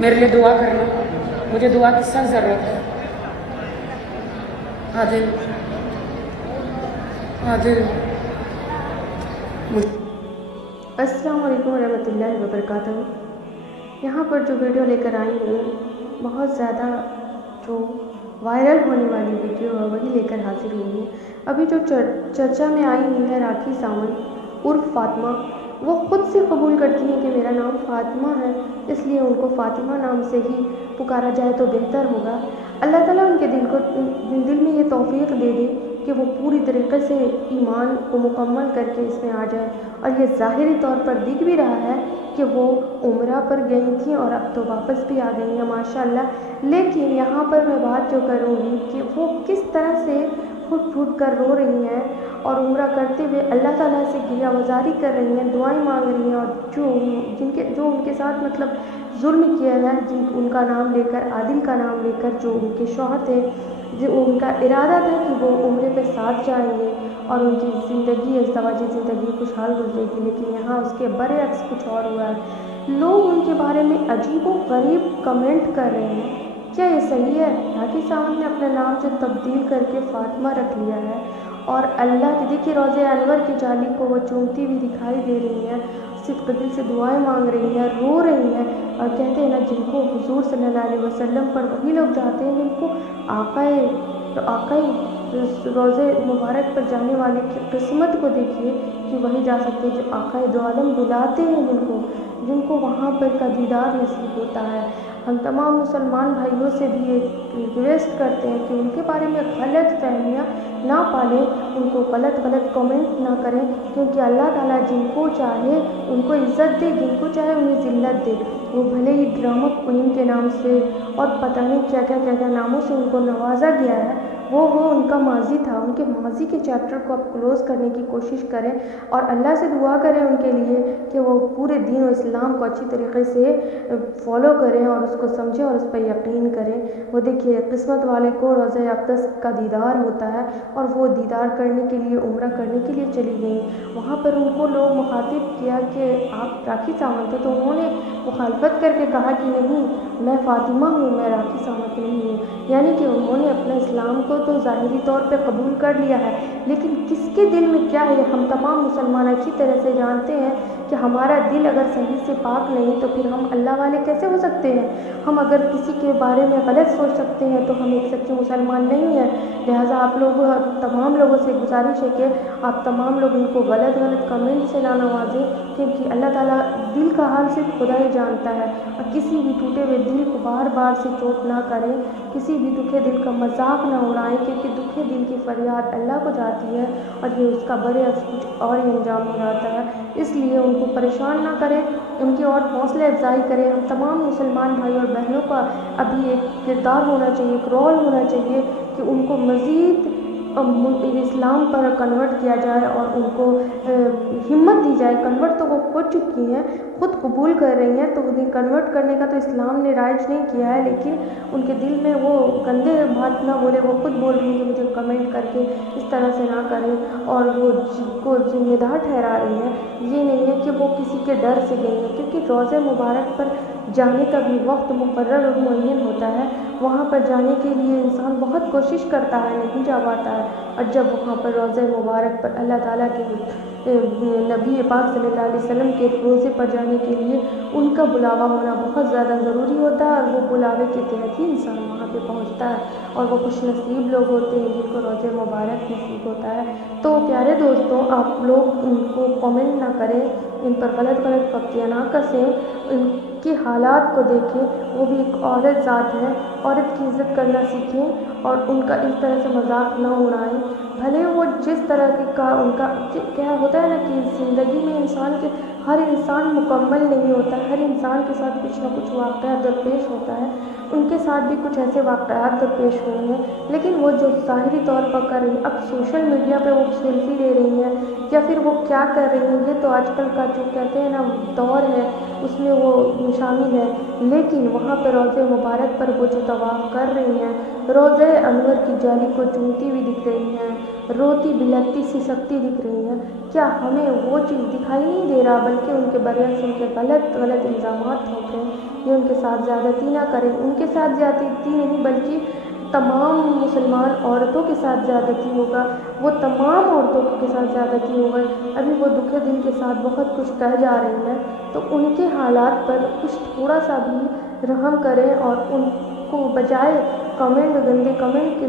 میرے لیے دعا کرنا، مجھے دعا کی سخت ضرورت ہے۔ عادل عادل السلام علیکم ورحمۃ اللہ وبرکاتہ۔ یہاں پر جو ویڈیو لے کر آئی ہوں، بہت زیادہ جو وائرل ہونے والی ویڈیو ہے وہی لے کر حاضر ہوئی ہوں۔ ابھی جو چرچا میں آئی ہوئی ہے راکھی ساونت عرف فاطمہ، وہ خود سے قبول کرتی ہیں کہ میرا نام فاطمہ ہے، اس لیے ان کو فاطمہ نام سے ہی پکارا جائے تو بہتر ہوگا۔ اللہ تعالیٰ ان کے دل میں یہ توفیق دے دے کہ وہ پوری طریقے سے ایمان کو مکمل کر کے اس میں آ جائے۔ اور یہ ظاہری طور پر دکھ بھی رہا ہے کہ وہ عمرہ پر گئی تھیں اور اب تو واپس بھی آ گئی ہیں ماشاءاللہ۔ لیکن یہاں پر میں بات جو کروں گی کہ وہ کس طرح سے پھٹ پھٹ کر رو رہی ہیں اور عمرہ کرتے ہوئے اللہ تعالیٰ سے گریہ وزاری کر رہی ہیں، دعائیں مانگ رہی ہیں، اور جو ان کے ساتھ مطلب ظلم کیا ہے، ان کا نام لے کر، عادل کا نام لے کر، جو ان کے شوہر تھے، جو ان کا ارادہ تھا کہ وہ عمرے پہ ساتھ جائیں گے اور ان کی زندگی ازدواجی زندگی خوشحال گزرے گی، لیکن یہاں اس کے برعکس کچھ اور ہوا ہے۔ لوگ ان کے بارے میں عجیب و غریب کمنٹ کر رہے ہیں۔ کیا یہ صحیح ہے؟ راکھی ساونت نے اپنا نام جو تبدیل کر کے فاطمہ رکھ لیا ہے، اور اللہ کی دیکھیے روضہ انور کی جالی کو وہ چومتی ہوئی دکھائی دے رہی ہیں، صدق دل سے دعائیں مانگ رہی ہیں، رو رہی ہیں، اور کہتے ہیں نا جن کو حضور صلی اللہ علیہ وسلم پر وہی لوگ جاتے ہیں جن کو آقائے روضہ مبارک پر جانے والے کی قسمت کو دیکھیے کہ وہی جا سکتے جو آقائے دو عالم بلاتے ہیں، جن کو وہاں پر کا دیدار نصیب ہوتا ہے۔ ہم تمام مسلمان بھائیوں سے بھی ایک ریکویسٹ کرتے ہیں کہ ان کے بارے میں غلط فہمیاں نہ پالیں، ان کو غلط کمنٹ نہ کریں، کیونکہ اللہ تعالیٰ جن کو چاہے ان کو عزت دے، جن کو چاہے انہیں ذلت دے۔ وہ بھلے ہی ڈرامہ کوئین کے نام سے اور پتہ نہیں کیا کیا ناموں سے ان کو نوازا گیا ہے، وہ ان کا ماضی تھا۔ ان کے ماضی کے چیپٹر کو آپ کلوز کرنے کی کوشش کریں اور اللہ سے دعا کریں ان کے لیے کہ وہ پورے دین و اسلام کو اچھی طریقے سے فالو کریں اور اس کو سمجھیں اور اس پر یقین کریں۔ وہ دیکھیے قسمت والے کو روضہ اقدس کا دیدار ہوتا ہے، اور وہ دیدار کرنے کے لیے عمرہ کرنے کے لیے چلی گئیں۔ وہاں پر ان کو لوگ مخاطب کیا کہ آپ راکھی ساونت ہیں، تو انہوں نے مخالفت کر کے کہا کہ نہیں، میں فاطمہ ہوں، میں راکھی ساونت نہیں ہوں۔ یعنی کہ انہوں نے اپنا اسلام کو تو ظاہری طور پہ قبول کر لیا ہے، لیکن کس کے دل میں کیا ہے ہم تمام مسلمان اچھی طرح سے جانتے ہیں کہ ہمارا دل اگر صحیح سے پاک نہیں تو پھر ہم اللہ والے کیسے ہو سکتے ہیں؟ ہم اگر کسی کے بارے میں غلط سوچ سکتے ہیں تو ہم ایک سچے مسلمان نہیں ہیں۔ لہٰذا آپ لوگ تمام لوگوں سے گزارش ہے کہ آپ تمام لوگ ان کو غلط کمنٹ سے نہ نوازیں، کیونکہ اللہ تعالیٰ دل کا حال صرف خدا ہی جانتا ہے، اور کسی بھی ٹوٹے ہوئے دل کو بار بار سے چوٹ نہ کریں، کسی بھی دکھے دل کا مذاق نہ اڑائیں، کیونکہ دکھے دل کی فریاد اللہ کو جاتی ہے اور یہ اس کا برعکس کچھ اور ہی انجام ہو جاتا ہے۔ اس لیے ان کو پریشان نہ کریں، ان کی اور حوصلہ افزائی کریں۔ ہم تمام مسلمان بھائی اور بہنوں کا ابھی ایک کردار ہونا چاہیے، ایک رول ہونا چاہیے کہ ان کو مزید اسلام پر کنورٹ کیا جائے اور ان کو ہمت دی جائے۔ کنورٹ تو وہ ہو چکی ہیں، خود قبول کر رہی ہیں، تو انہیں کنورٹ کرنے کا تو اسلام نے رائج نہیں کیا ہے، لیکن ان کے دل میں وہ گندے بات نہ بولے، وہ خود بول رہی ہیں کہ مجھے کمنٹ کر کے اس طرح سے نہ کریں، اور وہ جن کو ذمہ دار ٹھہرا رہی ہیں۔ یہ نہیں ہے کہ وہ کسی کے ڈر سے گئی ہیں، کیونکہ روضہ مبارک پر جانے کا بھی وقت مقرر اور معین ہوتا ہے۔ وہاں پر جانے کے لیے انسان بہت کوشش کرتا ہے، نہیں جا پاتا ہے، اور جب وہاں پر روضہ مبارک پر اللہ تعالیٰ کے نبی پاک صلی اللہ علیہ وسلم کے روضے پر جانے کے لیے ان کا بلاوا ہونا بہت زیادہ ضروری ہوتا ہے، اور وہ بلاوے کے تحت ہی انسان وہاں پہ پہنچتا ہے، اور وہ خوش نصیب لوگ ہوتے ہیں جن کو روضہ مبارک نصیب ہوتا ہے۔ تو پیارے دوستوں، آپ لوگ ان کو کامنٹ نہ کریں، ان پر غلط پکیاں نہ کسیں، ان کے حالات کو دیکھیں۔ وہ بھی ایک عورت ذات ہے، عورت کی عزت کرنا سیکھیں اور ان کا اس طرح سے مذاق نہ اڑائیں۔ بھلے وہ جس طرح کا ان کا کیا ہوتا ہے نا کہ زندگی میں ہر انسان مکمل نہیں ہوتا، ہر انسان کے ساتھ کچھ نہ کچھ واقعات درپیش ہوتا ہے۔ ان کے ساتھ بھی کچھ ایسے واقعات درپیش ہوئے ہیں، لیکن وہ جو ظاہری طور پر کر رہی ہیں، اب سوشل میڈیا پہ وہ سیلفی لے رہی ہیں یا پھر وہ کیا کر رہی ہیں، یہ تو آج کل کا جو کہتے ہیں نا دور ہے اس میں وہ شامل ہے، لیکن وہاں پہ روضہ مبارک پر وہ جو طواف کر رہی ہیں، روضہ انور کی جالی کو چومتی ہوئی دکھ رہی ہیں، روتی بلکتی سی سکتی دکھ رہی ہیں، کیا ہمیں وہ چیز دکھائی نہیں دے رہا؟ بلکہ ان کے برعکس ان کے غلط الزامات تھوپ رہے ہیں، یہ ان کے ساتھ زیادتی نہ کریں، ان کے ساتھ زیادتی نہیں بلکہ تمام مسلمان عورتوں کے ساتھ زیادتی ہوگا، وہ تمام عورتوں کے ساتھ زیادتی ہوگا۔ ابھی وہ دکھے دل کے ساتھ بہت کچھ کہہ جا رہی ہیں، تو ان کے حالات پر کچھ تھوڑا سا بھی رحم کریں اور ان کو بجائے کمنٹ گندے کمنٹ کے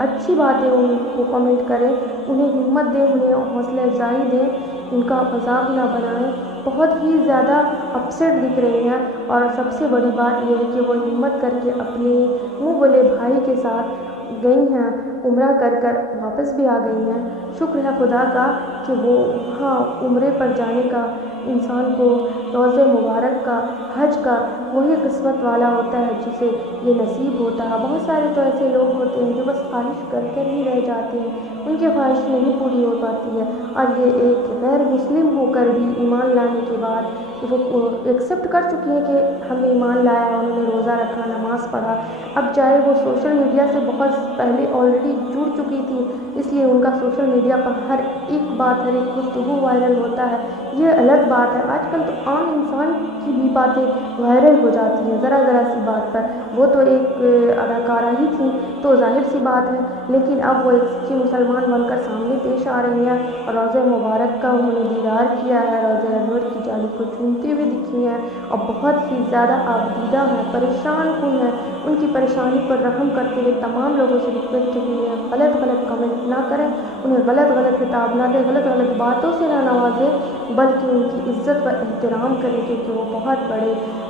اچھی باتیں ان کو کمنٹ کریں، انہیں ہمت دیں، انہیں حوصلہ افزائی دیں، ان کا مذاق نہ بنائیں۔ بہت ہی زیادہ اپسیٹ دکھ رہی ہیں، اور سب سے بڑی بات یہ ہے کہ وہ ہمت کر کے اپنے منہ بولے بھائی کے ساتھ گئی ہیں، عمرہ کر کر واپس بھی آ گئی ہیں۔ شکر ہے خدا کا کہ وہ وہاں عمرے پر جانے کا انسان کو، روضہ مبارک کا، حج کا وہی قسمت والا ہوتا ہے جسے یہ نصیب ہوتا ہے۔ بہت سارے تو ایسے لوگ ہوتے ہیں جو بس خواہش کر کر ہی رہ جاتے ہیں، ان کی خواہش نہیں پوری ہو پاتی ہے، اور یہ ایک غیر مسلم ہو کر بھی ایمان لانے کے بعد وہ ایکسیپٹ کر چکی ہیں کہ ہم نے ایمان لایا، انہوں نے روزہ رکھا، نماز پڑھا، اب چاہے وہ سوشل میڈیا سے بہت پہلے آلریڈی جڑ چکی تھی، اس لیے ان کا سوشل میڈیا پر ہر ایک بات، ہر ایک گفتگو وائرل ہوتا ہے، یہ الگ بات ہے۔ آج کل تو عام انسان کی بھی باتیں وائرل ہو جاتی ہیں ذرا ذرا سی بات پر، وہ تو ایک اداکارہ ہی تھیں تو ظاہر سی بات ہے، لیکن اب وہ ایک سچی مسلمان بن کر سامنے پیش آ رہی ہیں، اور روضہ مبارک کا انہوں نے دیدار کیا ہے، روضہ انور کی جالی کو چومتی ہوئی دکھی ہیں، اور بہت ہی زیادہ آبدیدہ ہیں، پریشان کن ہیں۔ ان کی پریشانی پر رحم کرتے ہوئے تمام لوگوں سے ریکویسٹ کی ہے، غلط کمنٹ نہ کریں، انہیں غلط خطاب نہ دیں، غلط باتوں سے نہ نوازیں، بلکہ ان کی عزت و احترام کریں، کیونکہ وہ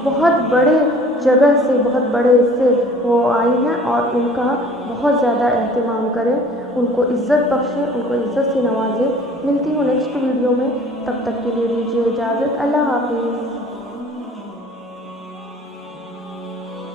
بہت بڑے جگہ سے، بہت بڑے سے وہ آئی ہیں، اور ان کا بہت زیادہ اہتمام کریں، ان کو عزت بخشیں، ان کو عزت سے نوازیں۔ ملتی ہوں نیکسٹ ویڈیو میں، تب تک کے لیے دیجیے اجازت، اللہ حافظ۔